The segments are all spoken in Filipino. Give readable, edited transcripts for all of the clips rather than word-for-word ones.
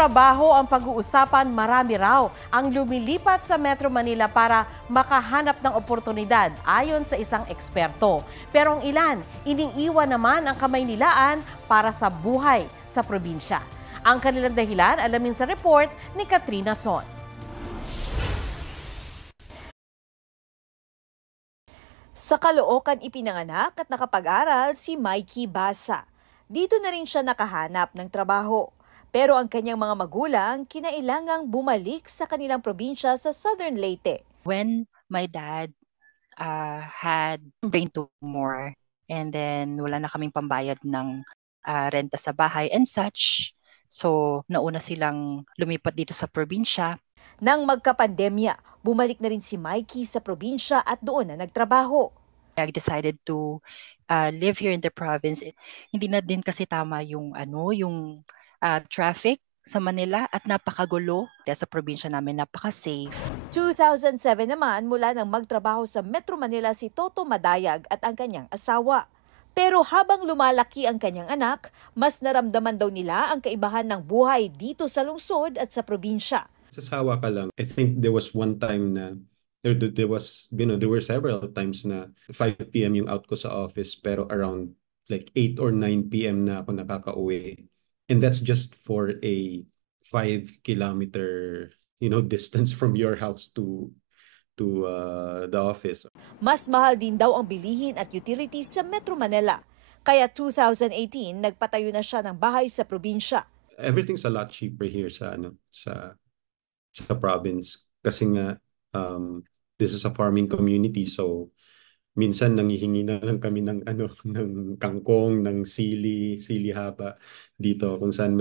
trabaho ang pag-uusapan, marami raw ang lumilipat sa Metro Manila para makahanap ng oportunidad ayon sa isang eksperto. Pero ang ilan, iniiwan naman ang Kamaynilaan para sa buhay sa probinsya. Ang kanilang dahilan, alamin sa report ni Katrina Son. Sa Caloocan ipinanganak at nakapag-aral si Mikey Basa. Dito na rin siya nakahanap ng trabaho. Pero ang kanyang mga magulang kinailangang bumalik sa kanilang probinsya sa Southern Leyte. When my dad had brain tumor and then wala na kaming pambayad ng renta sa bahay and such, so nauna silang lumipat dito sa probinsya. Nang magkapandemya, bumalik na rin si Mikey sa probinsya at doon na nagtrabaho. I decided to live here in the province. Hindi na din kasi tama yung traffic sa Manila at napakagulo. Dahil sa probinsya namin napaka-safe. 2007 naman mula nang magtrabaho sa Metro Manila si Toto Madayag at ang kanyang asawa. Pero habang lumalaki ang kanyang anak, mas naramdaman daw nila ang kaibahan ng buhay dito sa lungsod at sa probinsya. Sasawa ka lang. I think there was one time na there were several times na 5 p.m. yung out ko sa office pero around like 8 or 9 p.m. na ako nakaka-uwi. And that's just for a 5-kilometer distance from your house to the office. Mas mahal din daw ang bilihin at utilities sa Metro Manila. Kaya 2018 nagpatayo na siya ng bahay sa probinsya. Everything's a lot cheaper here sa province kasi nga this is a farming community, so minsan nanghihingi na lang kami ng ng kangkong, ng sili haba dito kung saan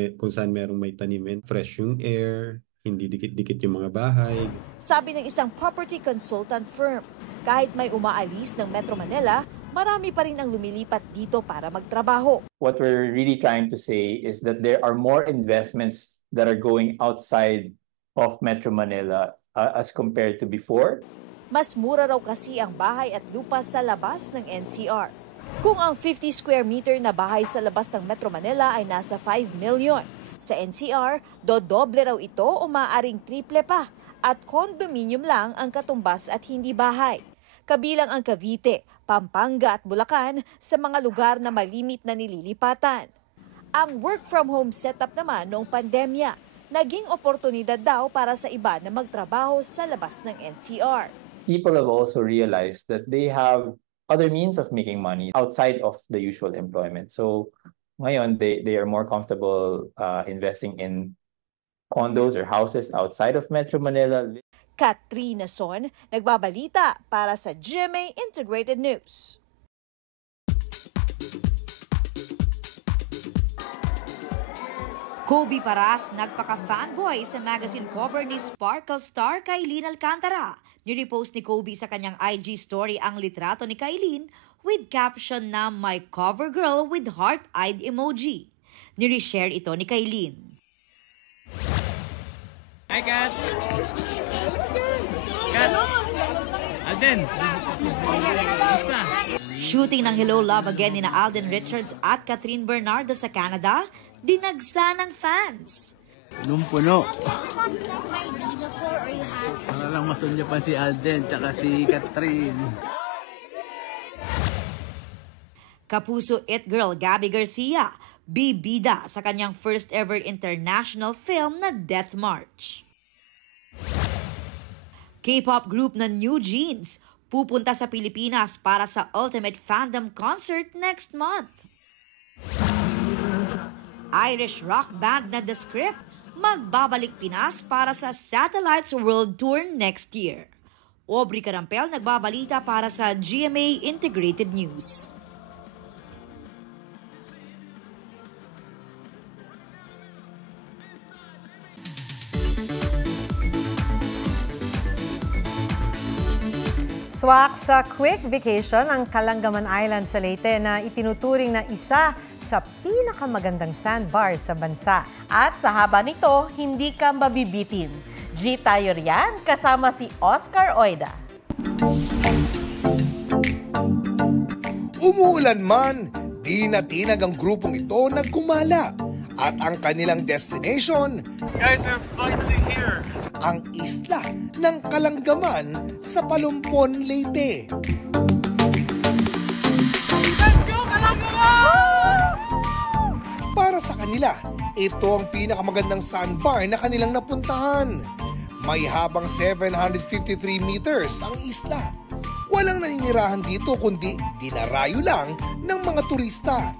merong may tanimin. Fresh yung air, hindi dikit-dikit yung mga bahay. Sabi ng isang property consultant firm, kahit may umaalis ng Metro Manila, marami pa rin ang lumilipat dito para magtrabaho. What we're really trying to say is that there are more investments that are going outside of Metro Manila as compared to before. Mas mura raw kasi ang bahay at lupa sa labas ng NCR. Kung ang 50 square meter na bahay sa labas ng Metro Manila ay nasa 5 million, sa NCR, dodoble raw ito o maaaring triple pa at condominium lang ang katumbas at hindi bahay. Kabilang ang Cavite, Pampanga at Bulacan sa mga lugar na malimit na nililipatan. Ang work from home setup naman noong pandemya, naging oportunidad daw para sa iba na magtrabaho sa labas ng NCR. People have also realized that they have other means of making money outside of the usual employment. So ngayon, they are more comfortable investing in condos or houses outside of Metro Manila. Katrina Son, nagbabalita para sa GMA Integrated News. Kobe Paras nagpaka-fanboy sa magazine cover ni Sparkle star Kailin Alcantara. Nirepost ni Kobe sa kanyang IG story ang litrato ni Kailin with caption na "My cover girl" with heart-eyed emoji. Nireshare ito ni Kailin. Hi, Kat! Kat! Alden! Basta! Shooting ng Hello Love Again ni Alden Richards at Catherine Bernardo sa Canada, dinagsa ng fans. Punong-puno. Para lang masunyapan si Alden tsaka si Catherine. Kapuso It Girl Gabby Garcia, bibida sa kanyang first ever international film na Death March. K-pop group na New Jeans pupunta sa Pilipinas para sa Ultimate Fandom Concert next month. Irish rock band na The Script magbabalik Pinas para sa Satellites World Tour next year. Aubrey Carampel nagbabalita para sa GMA Integrated News. Swak sa quick vacation ang Kalangaman Island sa Leyte na itinuturing na isa sa pinakamagandang sandbar sa bansa. At sa haba nito, hindi ka mabibitin. G tayo riyan kasama si Oscar Oida. Umuulan man, di natinag ang grupong ito na gumala. At ang kanilang destination, Guys, we're finally here! ang isla ng Kalanggaman sa Palumpon, Leyte. Let's go, Kalanggaman! Para sa kanila, ito ang pinakamagandang sandbar na kanilang napuntahan. May habang 753 meters ang isla. Walang naninirahan dito kundi dinarayo lang ng mga turista.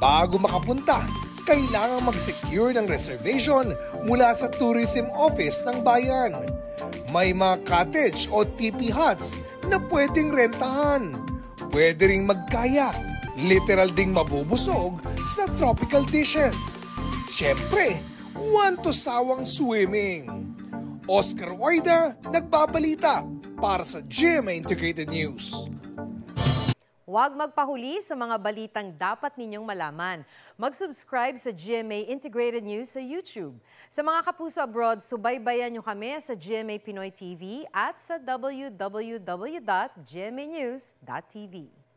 Bago makapunta, kailangang mag-secure ng reservation mula sa tourism office ng bayan. May mga cottage o tipi huts na pwedeng rentahan. Pwede ring magkayak. Literal ding mabubusog sa tropical dishes. Siyempre, want to sawang swimming. Oscar Oida, nagbabalita para sa GMA Integrated News. Huwag magpahuli sa mga balitang dapat ninyong malaman. Mag-subscribe sa GMA Integrated News sa YouTube. Sa mga kapuso abroad, subaybayan nyo kami sa GMA Pinoy TV at sa www.gmanews.tv.